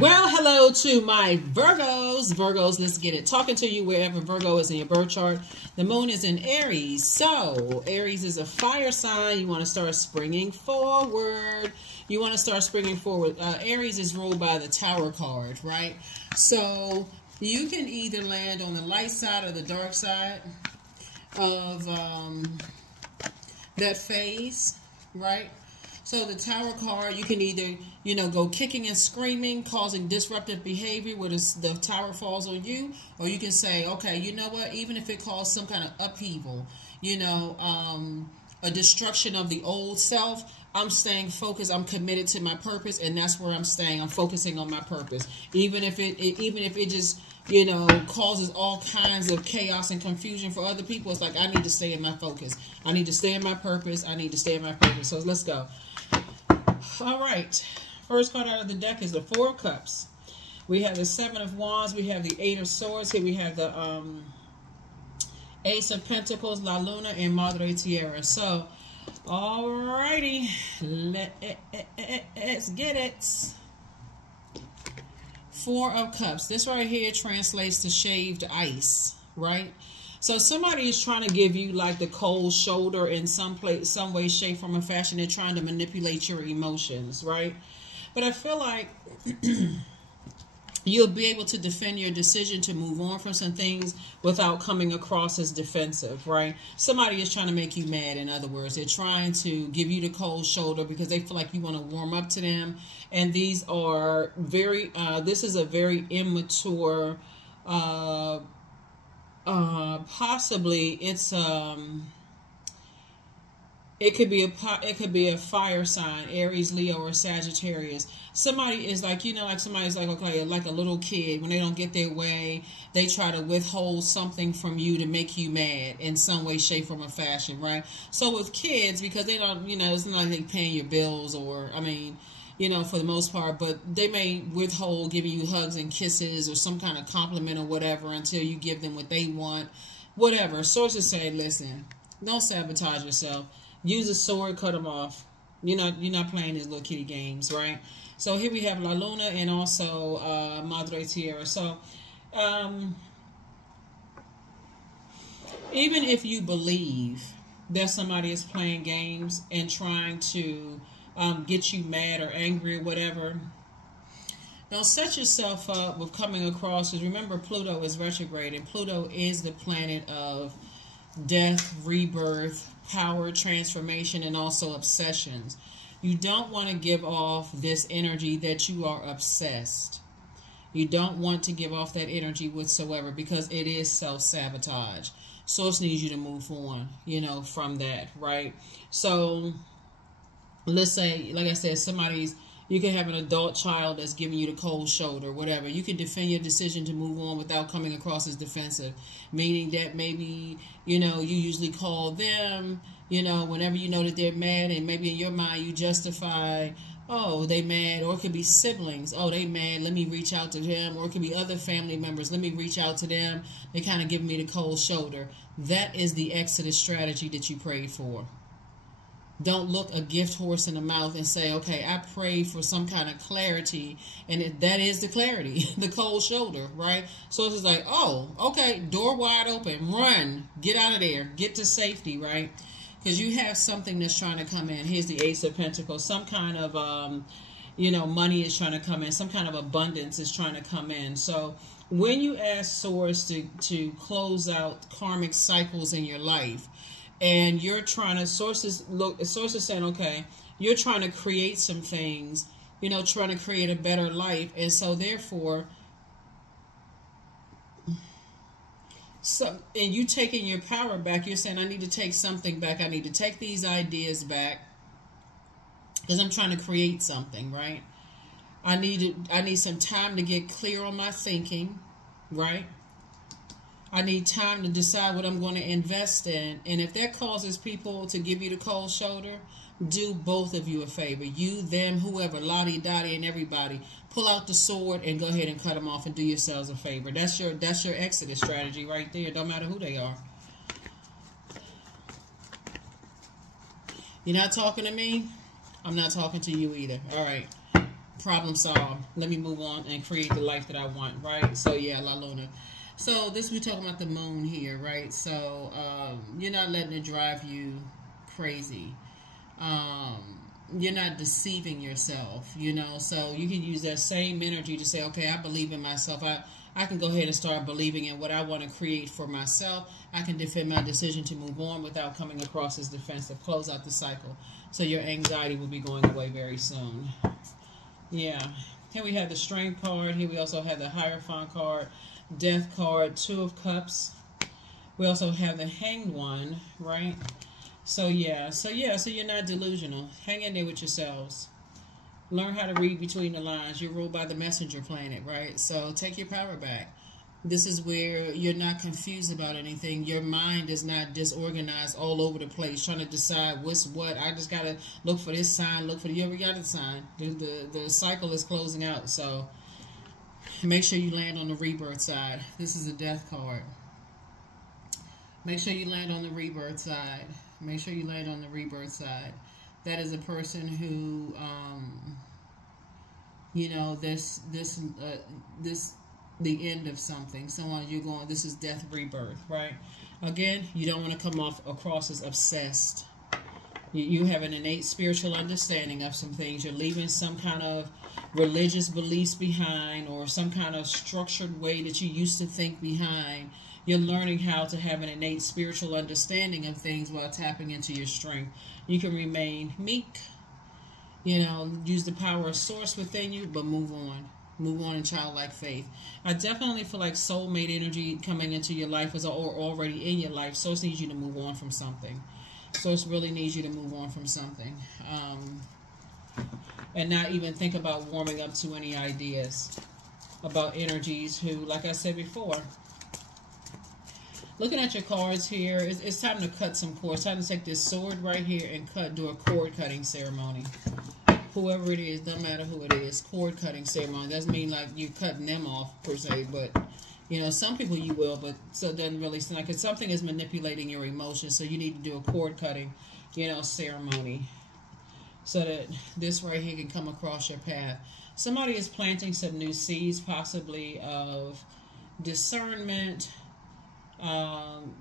Well, hello to my Virgos. Virgos, let's get it. Talking to you wherever Virgo is in your birth chart. The moon is in Aries. So, Aries is a fire sign. You want to start springing forward. Aries is ruled by the Tower card, right? So, you can either land on the light side or the dark side of that phase, right? So the Tower card, you can either, go kicking and screaming, causing disruptive behavior where the tower falls on you, or you can say, okay, you know what, even if it caused some kind of upheaval, a destruction of the old self, I'm staying focused, I'm committed to my purpose, and that's where I'm staying. I'm focusing on my purpose. Even if it just, causes all kinds of chaos and confusion for other people, it's like, I need to stay in my focus. I need to stay in my purpose. I need to stay in my purpose. So let's go. All right. First card out of the deck is the Four of Cups. We have the Seven of Wands. We have the Eight of Swords. Here we have the Ace of Pentacles, La Luna, and Madre Tierra. So, all righty. Let's get it. Four of Cups. This right here translates to shaved ice, right? So somebody is trying to give you like the cold shoulder in some way, shape, form, or fashion. They're trying to manipulate your emotions, right? But I feel like you'll be able to defend your decision to move on from some things without coming across as defensive, right? Somebody is trying to make you mad, in other words. They're trying to give you the cold shoulder because they feel like you want to warm up to them. And these are this is a very immature, possibly it's it could be a fire sign, Aries, Leo, or Sagittarius. Somebody is like, like somebody's like, okay, like a little kid, when they don't get their way, they try to withhold something from you to make you mad in some way, shape, form, or fashion, right? So with kids, because they don't, it's not like they paying your bills, or, for the most part, but they may withhold giving you hugs and kisses or some kind of compliment or whatever until you give them what they want, whatever. Sources say, listen, don't sabotage yourself. Use a sword, cut them off. You're not playing these little kitty games, right? So here we have La Luna and also Madre Tierra. So even if you believe that somebody is playing games and trying to get you mad or angry or whatever, don't set yourself up with coming across, because remember, Pluto is retrograde, and Pluto is the planet of death, rebirth, power, transformation, and also obsessions. You don't want to give off this energy that you are obsessed. You don't want to give off that energy whatsoever, because it is self-sabotage. Source needs you to move on, from that, right? So let's say, like I said, you can have an adult child that's giving you the cold shoulder, whatever. You can defend your decision to move on without coming across as defensive, meaning that maybe, you usually call them, whenever you know that they're mad, and maybe in your mind you justify, oh, they mad, or it could be siblings. Oh, they mad, let me reach out to them. Or it could be other family members, let me reach out to them. They kind of give me the cold shoulder. That is the exodus strategy that you prayed for. Don't look a gift horse in the mouth and say, okay, I prayed for some kind of clarity, and that is the clarity, the cold shoulder, right? So it's like, oh, okay, door wide open, run, get out of there, get to safety, right? Because you have something that's trying to come in. Here's the Ace of Pentacles. Some kind of, money is trying to come in. Some kind of abundance is trying to come in. So when you ask Source to close out karmic cycles in your life, and you're trying to, sources saying, okay, you're trying to create some things, trying to create a better life. And so therefore, and you taking your power back, you're saying, I need to take something back. I need to take these ideas back because I'm trying to create something, right? I need some time to get clear on my thinking, right? I need time to decide what I'm going to invest in. And if that causes people to give you the cold shoulder, do both of you a favor. You, them, whoever, Lottie, Dottie, and everybody. Pull out the sword and go ahead and cut them off and do yourselves a favor. That's your exodus strategy right there. Don't matter who they are. You're not talking to me? I'm not talking to you either. All right. problem solved. Let me move on and create the life that I want, right? So yeah, La Luna. So this, we're talking about the moon here, right? So you're not letting it drive you crazy. You're not deceiving yourself, you know. So you can use that same energy to say, okay, I believe in myself. I can go ahead and start believing in what I want to create for myself. I can defend my decision to move on without coming across as defensive. Close out the cycle. So your anxiety will be going away very soon. Yeah. Here we have the Strength card. Here we also have the Hierophant card, Death card, Two of Cups. We also have the Hanged One, right? So yeah, so you're not delusional. Hang in there with yourselves. Learn how to read between the lines. You're ruled by the messenger planet, right? So take your power back. This is where you're not confused about anything. Your mind is not disorganized all over the place, trying to decide what's what. I just got to look for this sign, look for the, you ever got a sign. The cycle is closing out, so make sure you land on the rebirth side. This is a Death card. Make sure you land on the rebirth side. Make sure you land on the rebirth side. That is a person who, you know, this the end of something. Someone you're going, this is death, rebirth, right? Again, you don't want to come off across as obsessed. You have an innate spiritual understanding of some things. You're leaving some kind of religious beliefs behind, or some kind of structured way that you used to think behind. You're learning how to have an innate spiritual understanding of things while tapping into your strength. You can remain meek, you know, use the power of source within you, but move on. Move on in childlike faith. I definitely feel like soulmate energy coming into your life is already in your life. Source needs you to move on from something. Source really needs you to move on from something. And not even think about warming up to any ideas about energies who, like I said before, looking at your cards here, it's time to cut some cords. It's time to take this sword right here and do a cord cutting ceremony. Whoever it is, doesn't matter who it is, cord cutting ceremony. Doesn't mean like you're cutting them off per se, but you know, some people you will, but so it doesn't really seem like it. Something is manipulating your emotions, so you need to do a cord cutting, you know, ceremony, so that this right here can come across your path. Somebody is planting some new seeds, possibly of discernment.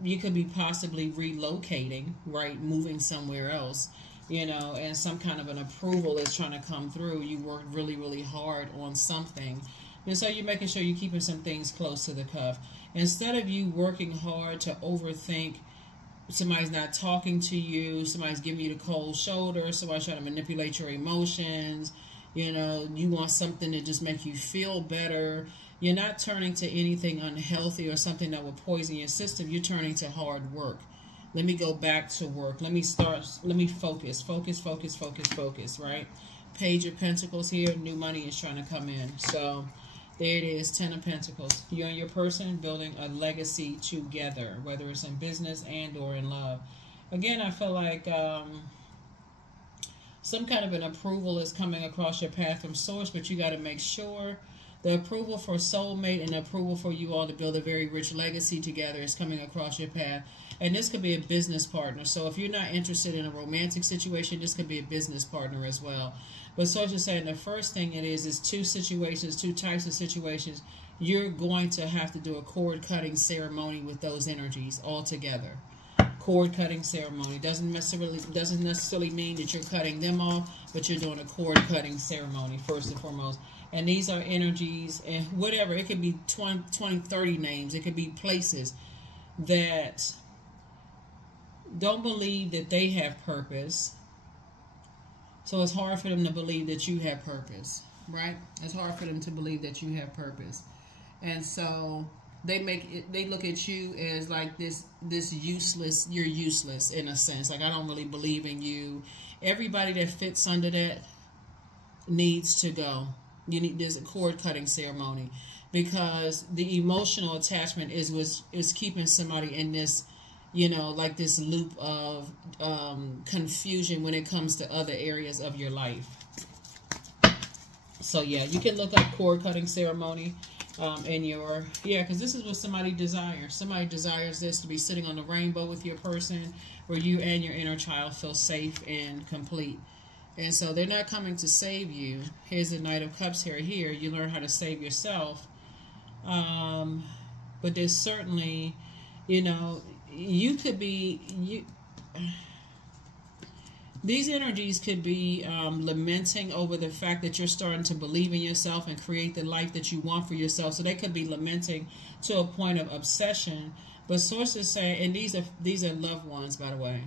You could be possibly relocating, right, moving somewhere else, you know, and some kind of an approval is trying to come through. You worked really, really hard on something, and so you're making sure you're keeping some things close to the cuff. Instead of you working hard to overthink, somebody's not talking to you, somebody's giving you the cold shoulder, somebody's trying to manipulate your emotions, you know, you want something to just make you feel better. You're not turning to anything unhealthy or something that will poison your system. You're turning to hard work. Let me go back to work. Let me focus, right? Page of Pentacles here. New money is trying to come in. So there it is, 10 of Pentacles. You and your person building a legacy together, whether it's in business and or in love. Again, I feel like some kind of an approval is coming across your path from source, but you got to make sure the approval for soulmate and the approval for you all to build a very rich legacy together is coming across your path. And this could be a business partner. So if you're not interested in a romantic situation, this could be a business partner as well. But so as saying, the first thing it is two situations, two types of situations. You're going to have to do a cord cutting ceremony with those energies all together. Cord cutting ceremony doesn't necessarily mean that you're cutting them off, but you're doing a cord cutting ceremony first and foremost. And these are energies, and whatever, it could be 20, 30 names. It could be places that don't believe that they have purpose. So it's hard for them to believe that you have purpose, right? It's hard for them to believe that you have purpose. And so they look at you as like this useless, you're useless in a sense. Like, I don't really believe in you. Everybody that fits under that needs to go. There's a cord cutting ceremony, because the emotional attachment is keeping somebody in this, you know, like this loop of confusion when it comes to other areas of your life. So yeah, you can look up cord cutting ceremony in your, because this is what somebody desires. Somebody desires this, to be sitting on the rainbow with your person, where you and your inner child feel safe and complete. And so they're not coming to save you. Here's the Knight of Cups here. Here, you learn how to save yourself. But there's certainly, you know, you could be... These energies could be lamenting over the fact that you're starting to believe in yourself and create the life that you want for yourself. So they could be lamenting to a point of obsession. But sources say, and these are loved ones, by the way.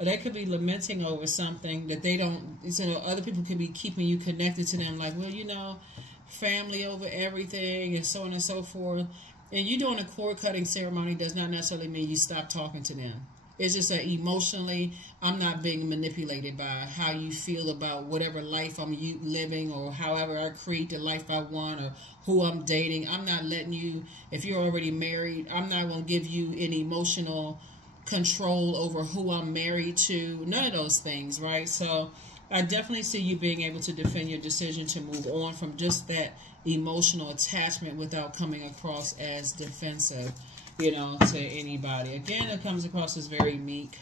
They could be lamenting over something that they don't, you know, other people could be keeping you connected to them. Like, well, you know, family over everything and so on and so forth. And you doing a cord cutting ceremony does not necessarily mean you stop talking to them. It's just that emotionally, I'm not being manipulated by how you feel about whatever life I'm living, or however I create the life I want, or who I'm dating. I'm not letting you, if you're already married, I'm not going to give you any emotional control over who I'm married to. None of those things, right? So I definitely see you being able to defend your decision to move on from just that emotional attachment without coming across as defensive, you know, to anybody. Again, it comes across as very meek.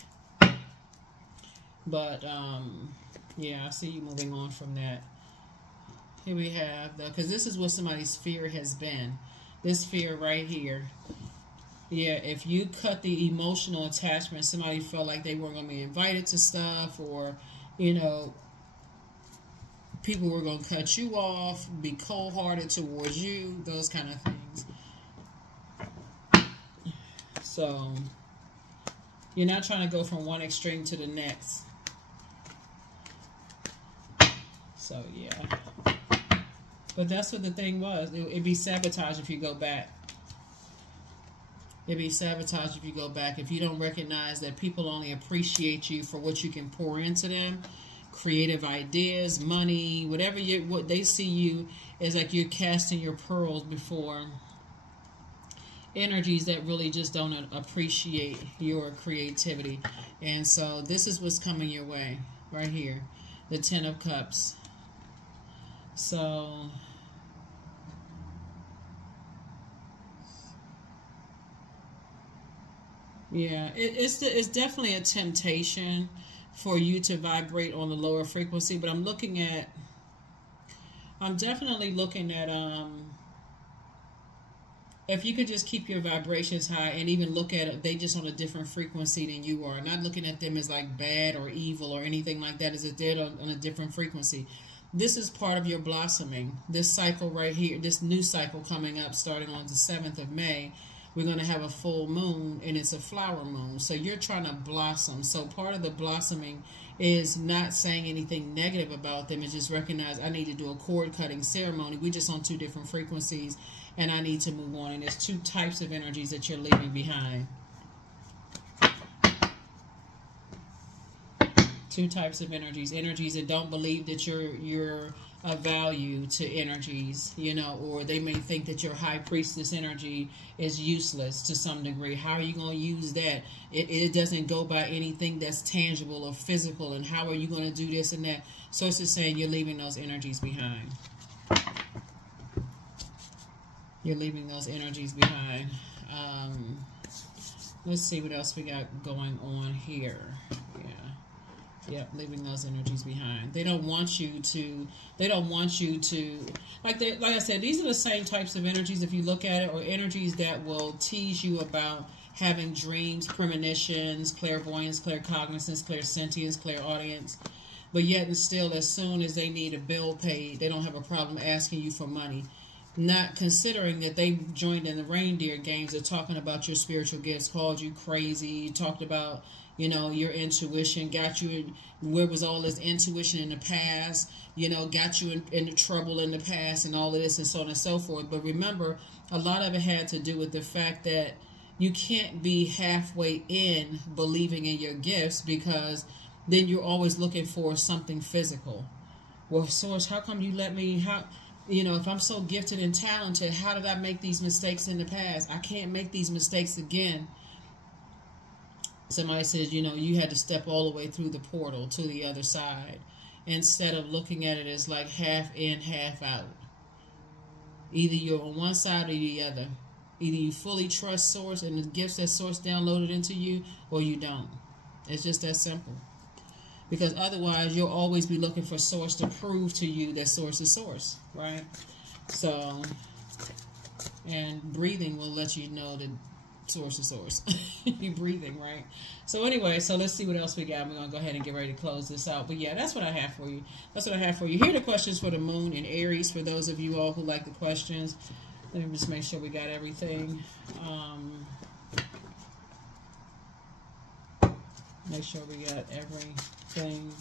But, yeah, I see you moving on from that. Here we have, because this is what somebody's fear has been. This fear right here. Yeah, if you cut the emotional attachment, somebody felt like they weren't going to be invited to stuff, or, you know, people were going to cut you off, be cold-hearted towards you, those kind of things. So, you're not trying to go from one extreme to the next. So, yeah. But that's what the thing was. It'd be sabotage if you go back. It'd be sabotage if you go back. If you don't recognize that people only appreciate you for what you can pour into them, creative ideas, money, whatever what they see you is like you're casting your pearls before energies that really just don't appreciate your creativity. And so this is what's coming your way right here, the Ten of Cups. So yeah, it's definitely a temptation for you to vibrate on the lower frequency, but I'm definitely looking at if you could just keep your vibrations high and even look at it, they just on a different frequency than you are. Not looking at them as like bad or evil or anything like that, as if they're on a different frequency. This is part of your blossoming. This cycle right here, this new cycle coming up starting on the 7th of May, we're going to have a full moon, and it's a flower moon. So you're trying to blossom. So part of the blossoming is not saying anything negative about them. It's just recognize I need to do a cord cutting ceremony. We're just on two different frequencies, and I need to move on. And there's two types of energies that you're leaving behind. Two types of energies. Energies that don't believe that you're of value to energies, you know, or they may think that your high priestess energy is useless to some degree. How are you going to use that? It doesn't go by anything that's tangible or physical, and how are you going to do this and that? So it's just saying you're leaving those energies behind. You're leaving those energies behind. Let's see what else we got going on here. Yep, leaving those energies behind. They don't want you to, like I said, these are the same types of energies, if you look at it, or energies that will tease you about having dreams, premonitions, clairvoyance, claircognizance, clairsentience, clairaudience. But yet and still, as soon as they need a bill paid, they don't have a problem asking you for money. Not considering that they joined in the reindeer games. They're talking about your spiritual gifts, called you crazy, talked about, you know, your intuition, got you in, where was all this intuition in the past, you know, got you in trouble in the past and all of this and so on and so forth. But remember, a lot of it had to do with the fact that you can't be halfway in believing in your gifts, because then you're always looking for something physical. Well, Source, how come you let me, you know, if I'm so gifted and talented, how did I make these mistakes in the past? I can't make these mistakes again. Somebody says, you know, you had to step all the way through the portal to the other side, instead of looking at it as like half in, half out. Either you're on one side or the other. Either you fully trust Source and the gifts that Source downloaded into you, or you don't. It's just that simple. Because otherwise, you'll always be looking for source to prove to you that source is source, right? So, and breathing will let you know that source is source. You're breathing, right? So anyway, so let's see what else we got. We're going to go ahead and get ready to close this out. But yeah, that's what I have for you. That's what I have for you. Here are the questions for the moon in Aries, for those of you all who like the questions. Let me just make sure we got everything. Make sure we got everything.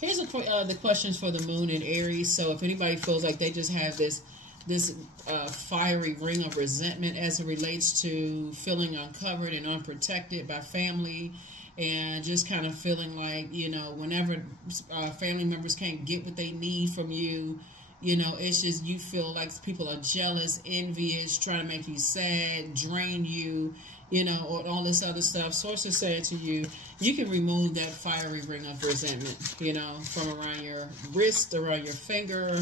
Here's the questions for the moon in Aries. So if anybody feels like they just have this fiery ring of resentment as it relates to feeling uncovered and unprotected by family, and just kind of feeling like, you know, whenever family members can't get what they need from you, you know, it's just you feel like people are jealous, envious, trying to make you sad, drain you, you know, or all this other stuff. Source is saying to you, you can remove that fiery ring of resentment, you know, from around your wrist, around your finger,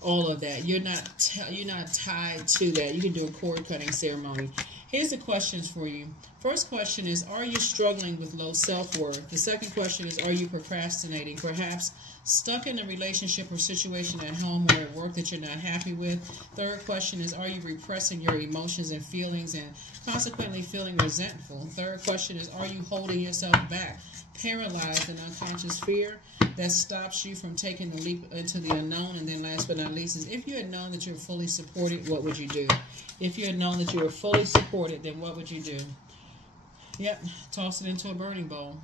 all of that. You're not tied to that. You can do a cord cutting ceremony. Here's the questions for you. First question is, are you struggling with low self-worth? The second question is, are you procrastinating? Perhaps stuck in a relationship or situation at home or at work that you're not happy with. Third question is, are you repressing your emotions and feelings and consequently feeling resentful? Third question is, are you holding yourself back, paralyzed in unconscious fear that stops you from taking the leap into the unknown? And then last but not least is, if you had known that you were fully supported, what would you do? If you had known that you were fully supported, then what would you do? Yep, toss it into a burning bowl.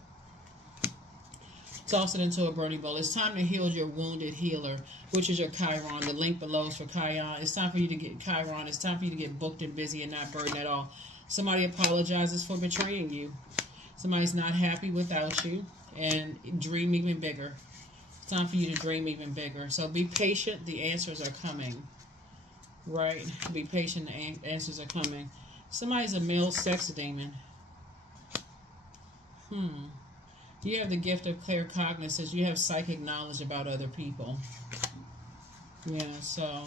Toss it into a burning bowl. It's time to heal your wounded healer, which is your Chiron. The link below is for Chiron. It's time for you to get Chiron. It's time for you to get booked and busy and not burdened at all. Somebody apologizes for betraying you. Somebody's not happy without you, and dream even bigger. It's time for you to dream even bigger. So be patient. The answers are coming. Right? Be patient. The answers are coming. Somebody's a male sex demon. You have the gift of claircognizance. You have psychic knowledge about other people. Yeah, so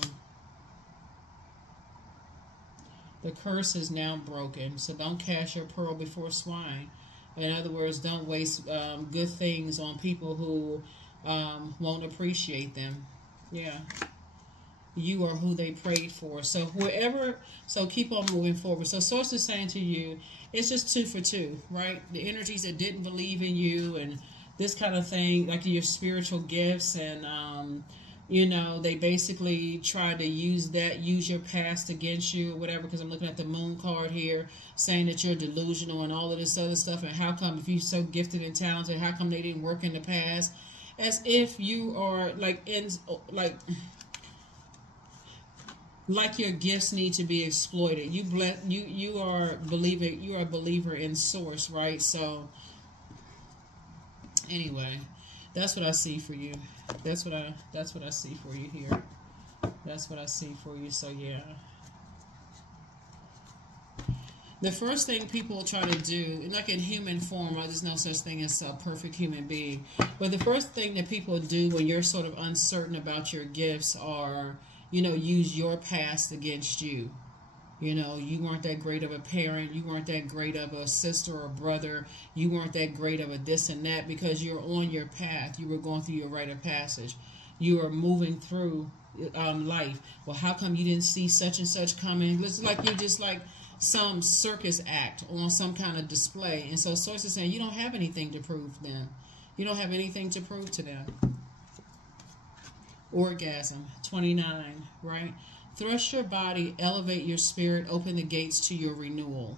the curse is now broken. So don't cast your pearl before swine. In other words, don't waste good things on people who won't appreciate them. Yeah. You are who they prayed for. So keep on moving forward. So source is saying to you, it's just 2 for 2, right? The energies that didn't believe in you and this kind of thing, like your spiritual gifts, and you know, they basically tried to use your past against you or whatever, because I'm looking at the moon card here saying that you're delusional and all of this other stuff, and how come, if you're so gifted and talented, how come they didn't work in the past? As if you are like your gifts need to be exploited. You are a believer in source, right? So anyway, that's what I see for you. That's what I see for you here. That's what I see for you. So yeah. The first thing people try to do, like in human form, there's no such thing as a perfect human being. But the first thing that people do when you're sort of uncertain about your gifts are, you know, use your past against you. You know, you weren't that great of a parent. You weren't that great of a sister or brother. You weren't that great of a this and that, because you're on your path. You were going through your rite of passage. You are moving through life. Well, how come you didn't see such and such coming? It's like you're just like some circus act on some kind of display. And so source is saying you don't have anything to prove to them. You don't have anything to prove to them. Orgasm, 29, right? Thrust your body, elevate your spirit, open the gates to your renewal.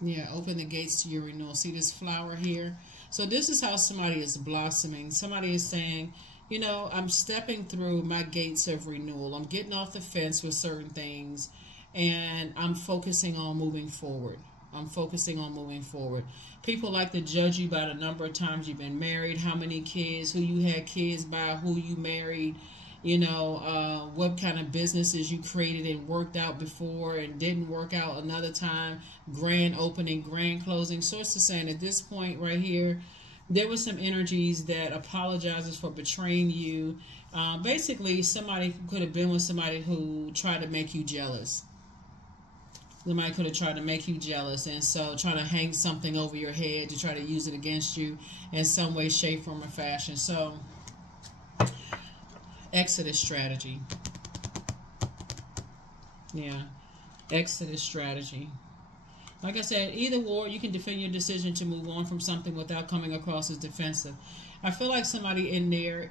Yeah, open the gates to your renewal. See this flower here? So this is how somebody is blossoming. Somebody is saying, you know, I'm stepping through my gates of renewal. I'm getting off the fence with certain things, and I'm focusing on moving forward. I'm focusing on moving forward. People like to judge you by the number of times you've been married, how many kids, who you had kids by, who you married, you know, what kind of businesses you created and worked out before and didn't work out another time, grand opening, grand closing. Source is saying at this point right here, there was some energies that apologizes for betraying you. Basically, somebody could have been with somebody who tried to make you jealous. Somebody could have tried to make you jealous, and so trying to hang something over your head to try to use it against you in some way, shape, form, or fashion. So, exodus strategy. Yeah, exodus strategy. Like I said, either or, you can defend your decision to move on from something without coming across as defensive. I feel like somebody in their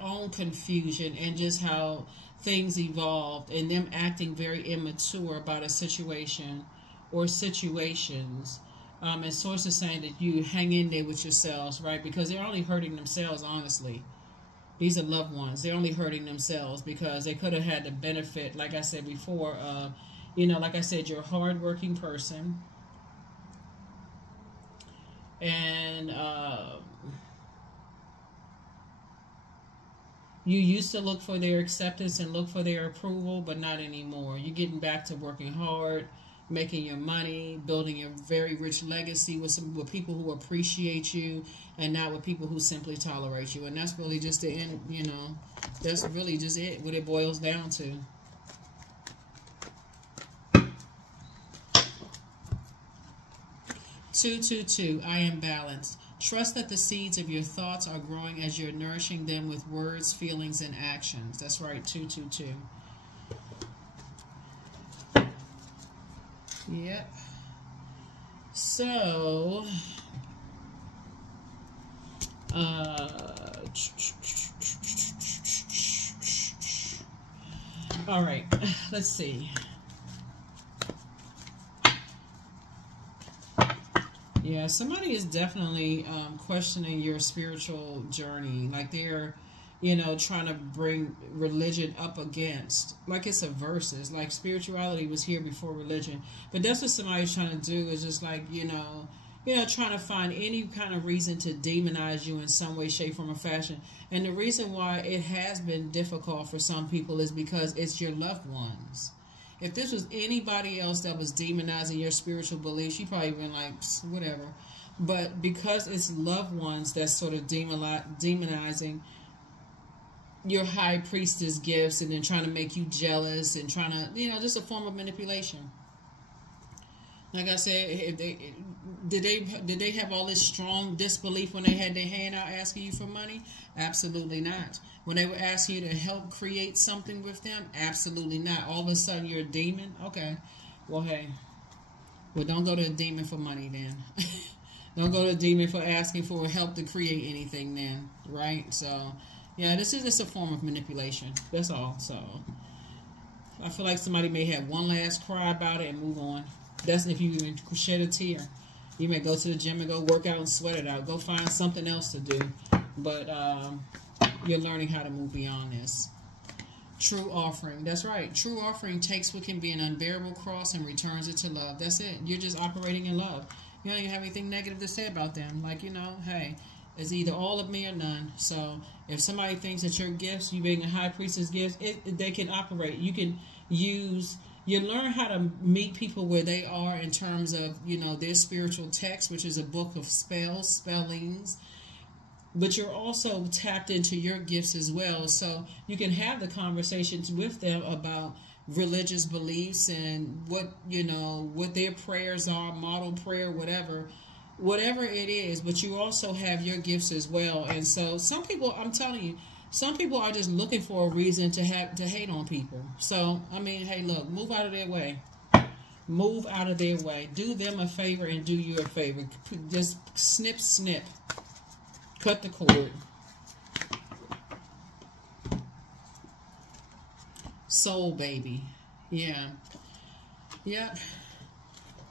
own confusion and just how things evolved and them acting very immature about a situation or situations. And sources saying that you hang in there with yourselves, right? Because they're only hurting themselves, honestly. These are loved ones. They're only hurting themselves because they could have had the benefit, like I said before, like I said, you're a hardworking person. And you used to look for their acceptance and look for their approval, but not anymore. You're getting back to working hard, making your money, building a very rich legacy with people who appreciate you and not with people who simply tolerate you. And that's really just the end, that's really just it, what it boils down to. Two. I am balanced. Trust that the seeds of your thoughts are growing as you're nourishing them with words, feelings, and actions. That's right, 222. Yep. So, all right, let's see. Yeah, somebody is definitely questioning your spiritual journey. Like they're, trying to bring religion up against, like it's a versus. Like spirituality was here before religion. But that's what somebody's trying to do is just like, trying to find any kind of reason to demonize you in some way, shape, form, or fashion. And the reason why it has been difficult for some people is because it's your loved ones. If this was anybody else that was demonizing your spiritual beliefs, you probably been like, whatever. But because it's loved ones that's sort of demonizing your high priestess gifts and then trying to make you jealous and trying to, just a form of manipulation. Like I said, did they have all this strong disbelief when they had their hand out asking you for money? Absolutely not. When they were asking you to help create something with them? Absolutely not. All of a sudden you're a demon? Okay. Well, hey. Well, don't go to a demon for money then. Don't go to a demon for asking for help to create anything then. Right? So, yeah, this is just a form of manipulation. That's all. So, I feel like somebody may have one last cry about it and move on. That's if you even shed a tear. You may go to the gym and go work out and sweat it out. Go find something else to do. But you're learning how to move beyond this. True offering. That's right. True offering takes what can be an unbearable cross and returns it to love. That's it. You're just operating in love. You don't even have anything negative to say about them. Like, hey, it's either all of me or none. So if somebody thinks that your gifts, you being a high priestess gifts, they can operate. You can use... You learn how to meet people where they are in terms of, their spiritual text, which is a book of spellings. But you're also tapped into your gifts as well. So you can have the conversations with them about religious beliefs and what their prayers are, model prayer, whatever it is. But you also have your gifts as well. And so some people, I'm telling you, some people are just looking for a reason to hate on people. So, I mean, hey, look, move out of their way. Move out of their way. Do them a favor and do you a favor. Just snip. Cut the cord. Soul baby. Yeah. Yep.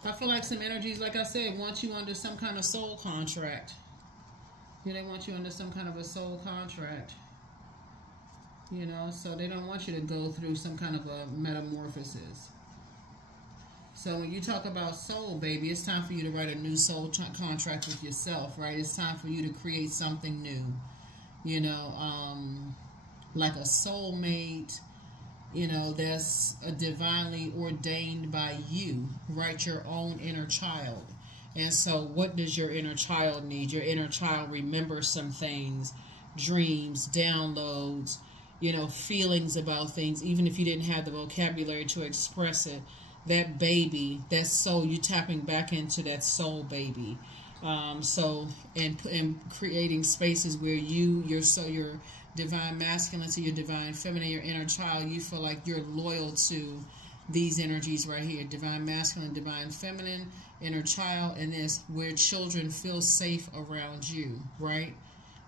I feel like some energies, like I said, want you under some kind of soul contract. Yeah, they want you under some kind of a soul contract. So they don't want you to go through some kind of a metamorphosis. So when you talk about soul, baby, it's time for you to write a new soul contract with yourself, right? It's time for you to create something new, like a soulmate, that's a divinely ordained by you, right? Your own inner child. And so what does your inner child need? Your inner child remembers some things, dreams, downloads, feelings about things, even if you didn't have the vocabulary to express it. That baby, that soul, you tapping back into that soul baby. And creating spaces where your divine masculine to your divine feminine, your inner child, you feel like you're loyal to these energies right here, divine masculine, divine feminine, inner child, and this, where children feel safe around you, right?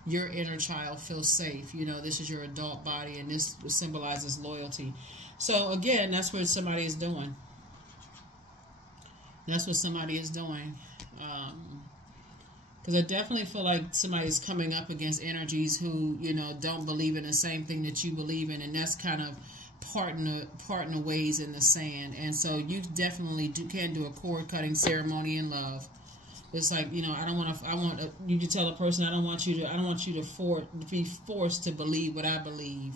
Your inner child feels safe. This is your adult body, and this symbolizes loyalty. So again, that's what somebody is doing. That's what somebody is doing. Because I definitely feel like somebody's coming up against energies who, don't believe in the same thing that you believe in, and that's kind of parting the ways in the sand. And so you definitely can do a cord cutting ceremony in love. It's like, I want you to tell a person, I don't want you to be forced to believe what I believe.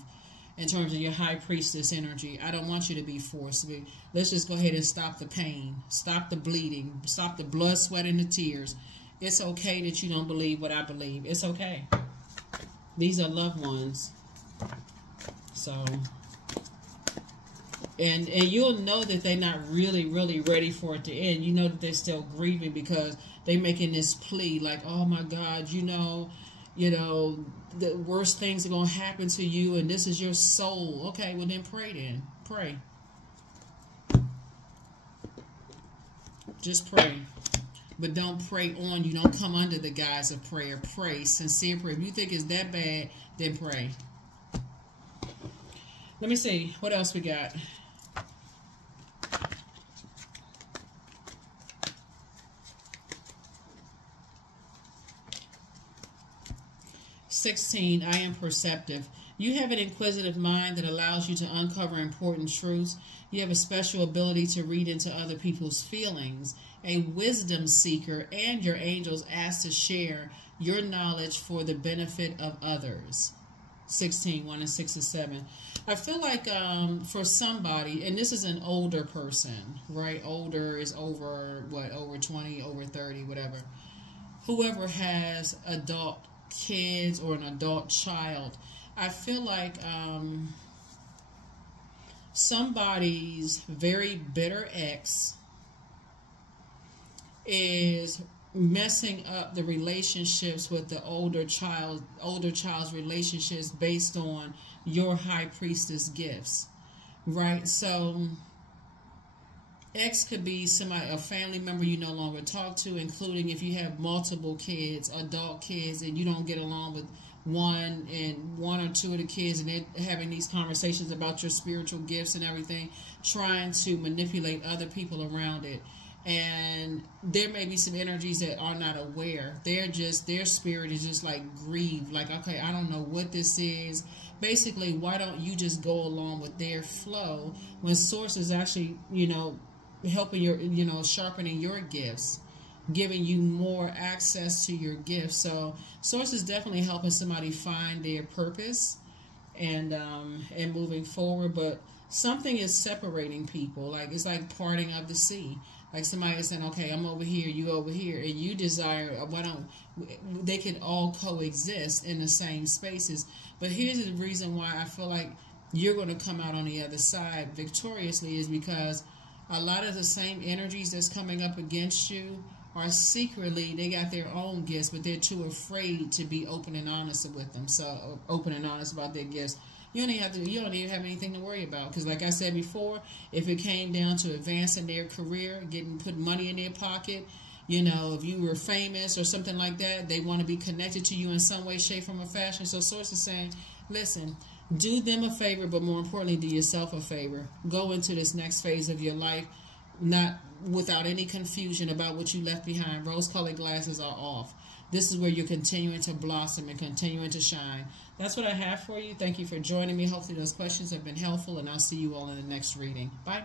In terms of your high priestess energy, I don't want you to be forced. Let's just go ahead and stop the pain, stop the bleeding, stop the blood, sweat, and the tears. It's okay that you don't believe what I believe. It's okay. These are loved ones. So, and you'll know that they're not really ready for it to end. You know that they're still grieving because they're making this plea like, oh my God, the worst things are going to happen to you, and this is your soul. Okay, well then pray then. Pray. Just pray. But don't pray on you. Don't come under the guise of prayer. Pray. Sincere prayer. If you think it's that bad, then pray. Let me see. What else we got? (16) I am perceptive. You have an inquisitive mind that allows you to uncover important truths. You have a special ability to read into other people's feelings. A wisdom seeker, and your angels ask to share your knowledge for the benefit of others. 16, 1 and 6 and 7. I feel like for somebody, and this is an older person, right? Older is over, over 20, over 30, whatever. Whoever has adult kids or an adult child, I feel like somebody's very bitter ex is messing up the relationships with the older child's relationships based on your high priestess gifts, right? So ex could be somebody, a family member you no longer talk to, including if you have multiple kids, adult kids, and you don't get along with one or two of the kids, and they're having these conversations about your spiritual gifts and everything, trying to manipulate other people around it. And there may be some energies that are not aware. Their spirit is just like grieved, like, okay, I don't know what this is. Basically, why don't you just go along with their flow when source is actually, helping your, sharpening your gifts, giving you more access to your gifts. So source is definitely helping somebody find their purpose and moving forward. But something is separating people. Like, it's like parting of the sea. Like somebody is saying, okay, I'm over here, you over here, and you desire, they can all coexist in the same spaces. But here's the reason why I feel like you're going to come out on the other side victoriously, is because a lot of the same energies that's coming up against you are secretly, they got their own gifts, but they're too afraid to be open and honest with them. So open and honest about their gifts. You don't even have anything to worry about, because like I said before, if it came down to advancing their career, put money in their pocket, if you were famous or something like that, they want to be connected to you in some way, shape, form, or fashion. So source is saying, listen, do them a favor, but more importantly, do yourself a favor. Go into this next phase of your life not without any confusion about what you left behind. Rose-colored glasses are off. This is where you're continuing to blossom and continuing to shine. That's what I have for you. Thank you for joining me. Hopefully those questions have been helpful, and I'll see you all in the next reading. Bye.